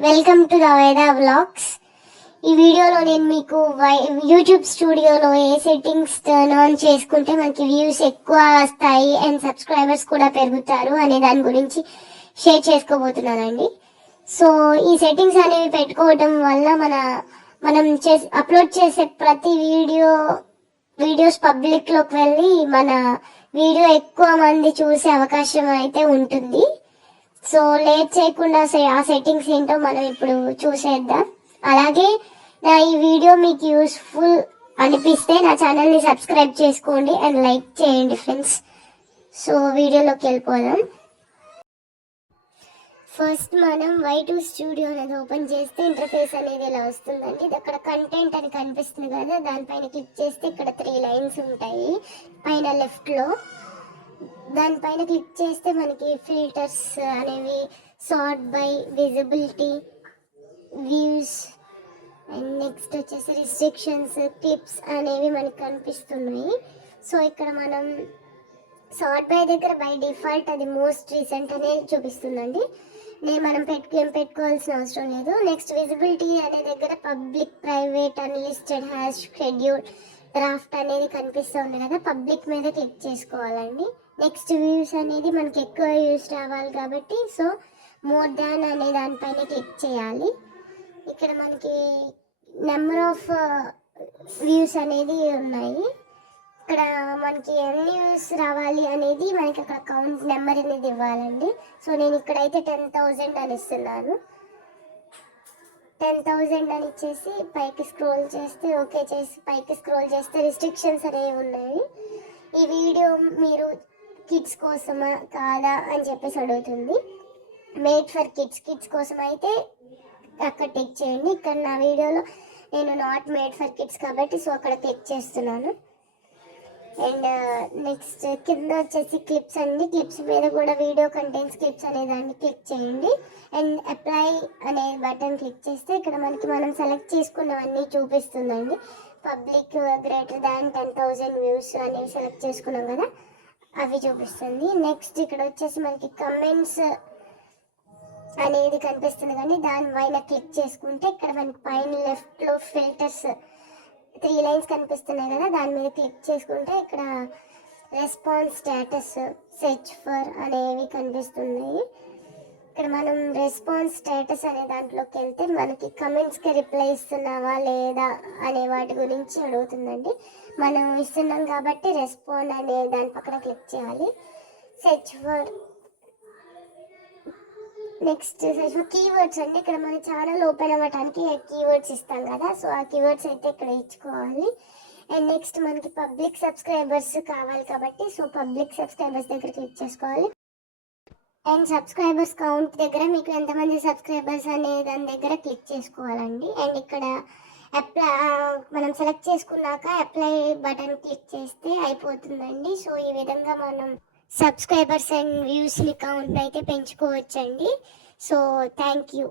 Welcome to the blogs vlogs ఈ వీడియోలో నేను మీకు వై- యూట్యూబ్ స్టూడియోలో ఏ సెట్టింగ్స్ టర్న్ ఆన్ చేసుకుంటే మనకి వ్యూస్ ఎక్కువ వస్తాయి అండ్ సబ్స్క్రైబర్స్ కూడా పెరుగుతారు అనే దాని గురించి షేర్ చేసుకోబోతున్నానండి. సో ఈ సెట్టింగ్స్ అనేవి పెట్టుకోవడం వల్ల మన మనం చే అప్లోడ్ చేసే ప్రతి వీడియో వీడియోస్ పబ్లిక్లోకి వెళ్ళి మన వీడియో ఎక్కువ మంది చూసే అవకాశం అయితే ఉంటుంది. సో లేట్ చేయకుండా ఆ సెట్టింగ్స్ ఏంటో మనం ఇప్పుడు చూసేద్దాం. అలాగే నా ఈ వీడియో మీకు యూస్ఫుల్ అనిపిస్తే నా ఛానల్ని సబ్స్క్రైబ్ చేసుకోండి అండ్ లైక్ చేయండి ఫ్రెండ్స్ సో వీడియోలోకి వెళ్ళిపోదాం. ఫస్ట్ మనం వై టూ స్టూడియో అనేది ఓపెన్ చేస్తే ఇంటర్ఫేస్ అనేది ఇలా వస్తుందండి ఇది అక్కడ కంటెంట్ అని కనిపిస్తుంది కదా దానిపైన క్లిక్ చేస్తే ఇక్కడ త్రీ లైన్స్ ఉంటాయి. పైన లెఫ్ట్లో దానిపైన క్లిక్ చేస్తే మనకి ఫిల్టర్స్ అనేవి sort by visibility views and next వచ్చేసి రిస్ట్రిక్షన్స్ క్లిప్స్ అనేవి మనకి కనిపిస్తున్నాయి. సో ఇక్కడ మనం సార్ట్ బై దగ్గర బై డిఫాల్ట్ అది మోస్ట్ రీసెంట్ అనేది చూపిస్తుందండి. నేను మనం పెట్టుకు పెట్టుకోవాల్సిన అవసరం లేదు. నెక్స్ట్ విజిబిలిటీ అనే దగ్గర public private unlisted hash schedule draft అనేది కనిపిస్తూ ఉంది కదా. పబ్లిక్ మీద క్లిక్ చేసుకోవాలండి. నెక్స్ట్ వ్యూస్ అనేది మనకి ఎక్కువ వ్యూస్ రావాలి కాబట్టి సో మోర్ దాన్ అనే దానిపైన క్లిక్ చేయాలి. ఇక్కడ మనకి నెంబర్ ఆఫ్ వ్యూస్ అనేది ఉన్నాయి. ఇక్కడ మనకి ఎన్ని వ్యూస్ రావాలి అనేది మనకి అక్కడ కౌంట్ నెంబర్ అనేది ఇవ్వాలండి. సో నేను ఇక్కడైతే టెన్ థౌజండ్ అని ఇస్తున్నాను. టెన్ థౌజండ్ అని ఇచ్చేసి పైకి స్క్రోల్ చేస్తే ఓకే చేసి పైకి స్క్రోల్ చేస్తే రిస్ట్రిక్షన్స్ అనేవి ఉన్నాయి. ఈ వీడియో మీరు కిడ్స్ కోసమా కాదా అని చెప్పేసి అడుగుతుంది. Made for kids. కిడ్స్ కోసం అయితే అక్కడ టెక్ చేయండి. ఇక్కడ నా వీడియోలో నేను నాట్ మేడ్ ఫర్ కిడ్స్ కాబట్టి సో అక్కడ టెక్ చేస్తున్నాను. అండ్ నెక్స్ట్ కింద వచ్చేసి క్లిప్స్ అండి. క్లిప్స్ మీద కూడా వీడియో కంటెంట్స్ క్లిప్స్ అనే దాన్ని క్లిక్ చేయండి. అండ్ అప్లై అనే బటన్ క్లిక్ చేస్తే ఇక్కడ మనకి మనం సెలెక్ట్ చేసుకున్నవన్నీ చూపిస్తుందండి. Public greater than ten thousand views అనేవి సెలెక్ట్ చేసుకున్నాం కదా. అవి చూపిస్తుంది. నెక్స్ట్ ఇక్కడ వచ్చేసి మనకి కమెంట్స్ అనేది కనిపిస్తుంది కానీ దాని పైన క్లిక్ చేసుకుంటే ఇక్కడ మనకి పైన లెఫ్ట్లో ఫిల్టర్స్ త్రీ లైన్స్ కనిపిస్తున్నాయి కదా దాని మీద క్లిక్ చేసుకుంటే ఇక్కడ రెస్పాన్స్ స్టేటస్ సెర్చ్ ఫర్ అనేవి కనిపిస్తున్నాయి. ఇక్కడ మనం రెస్పాన్స్ స్టేటస్ అనే దాంట్లోకి వెళ్తే మనకి కమెంట్స్కి రిప్లై ఇస్తున్నావా లేదా అనే వాటి గురించి అడుగుతుందండి. మనం ఇస్తున్నాం కాబట్టి రెస్పాండ్ అనే దాని పక్కన క్లిక్ చేయాలి. సెర్చ్ ఫర్ నెక్స్ట్ కీవర్డ్స్ అండి. ఇక్కడ మన ఛానల్ ఓపెన్ అవ్వడానికి కీవర్డ్స్ ఇస్తాం కదా సో ఆ కీవర్డ్స్ అయితే ఇక్కడ ఇచ్చుకోవాలి. అండ్ నెక్స్ట్ మనకి పబ్లిక్ సబ్స్క్రైబర్స్ కావాలి కాబట్టి సో పబ్లిక్ సబ్స్క్రైబర్స్ దగ్గర క్లిక్ చేసుకోవాలి. అండ్ సబ్స్క్రైబర్స్ కౌంట్ దగ్గర మీకు ఎంతమంది సబ్స్క్రైబర్స్ అనే దాని దగ్గర క్లిక్ చేసుకోవాలండి. అండ్ ఇక్కడ అప్లై మనం సెలెక్ట్ చేసుకున్నాక అప్లై బటన్ క్లిక్ చేస్తే అయిపోతుందండి. సో ఈ విధంగా మనం సబ్స్క్రైబర్స్ అండ్ వ్యూస్ని కౌంట్ అయితే పెంచుకోవచ్చండి. So thank you